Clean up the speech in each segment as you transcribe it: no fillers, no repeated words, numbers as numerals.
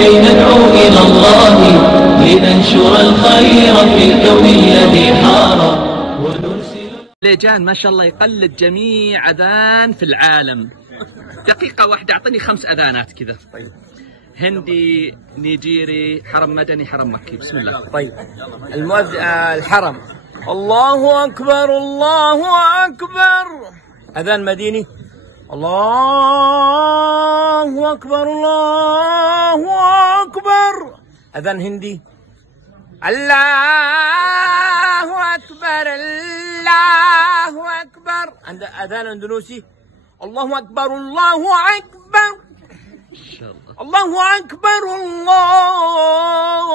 كي ندعو إلى الله لننشر الخير في الكون الذي حار ونرسل. مليجان ما شاء الله يقلد جميع أذان في العالم. دقيقة واحدة أعطني 5 أذانات كذا. طيب. هندي، نيجيري، حرم مدني، حرم مكي. بسم الله. طيب. الحرم. الله أكبر الله أكبر. أذان مديني. الله أكبر الله أكبر. أذان هندي. الله أكبر الله أكبر. عند أذان أندونيسي. الله أكبر الله أكبر. إن شاء الله. الله أكبر الله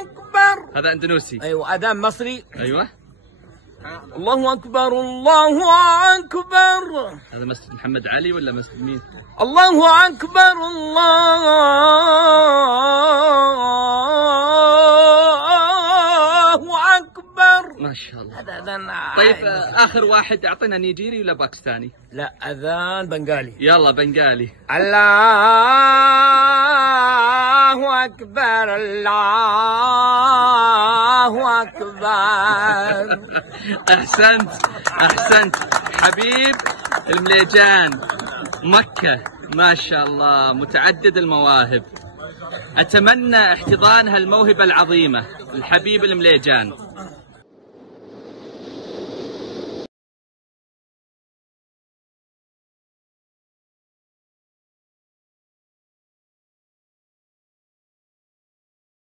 أكبر. هذا أندونيسي. أيوة. أذان مصري. أيوة. الله أكبر الله أكبر. هذا مسجد محمد علي ولا مسجد مين؟ الله أكبر الله أكبر. ما شاء الله. هذا أذان. طيب آخر واحد أعطينا نيجيري ولا باكستاني؟ لا أذان بنغالي. يلا بنغالي. الله أكبر الله أكبر. أحسنت أحسنت حبيب المليجان. مكة ما شاء الله متعدد المواهب. أتمنى احتضان هالموهبة العظيمة الحبيب المليجان.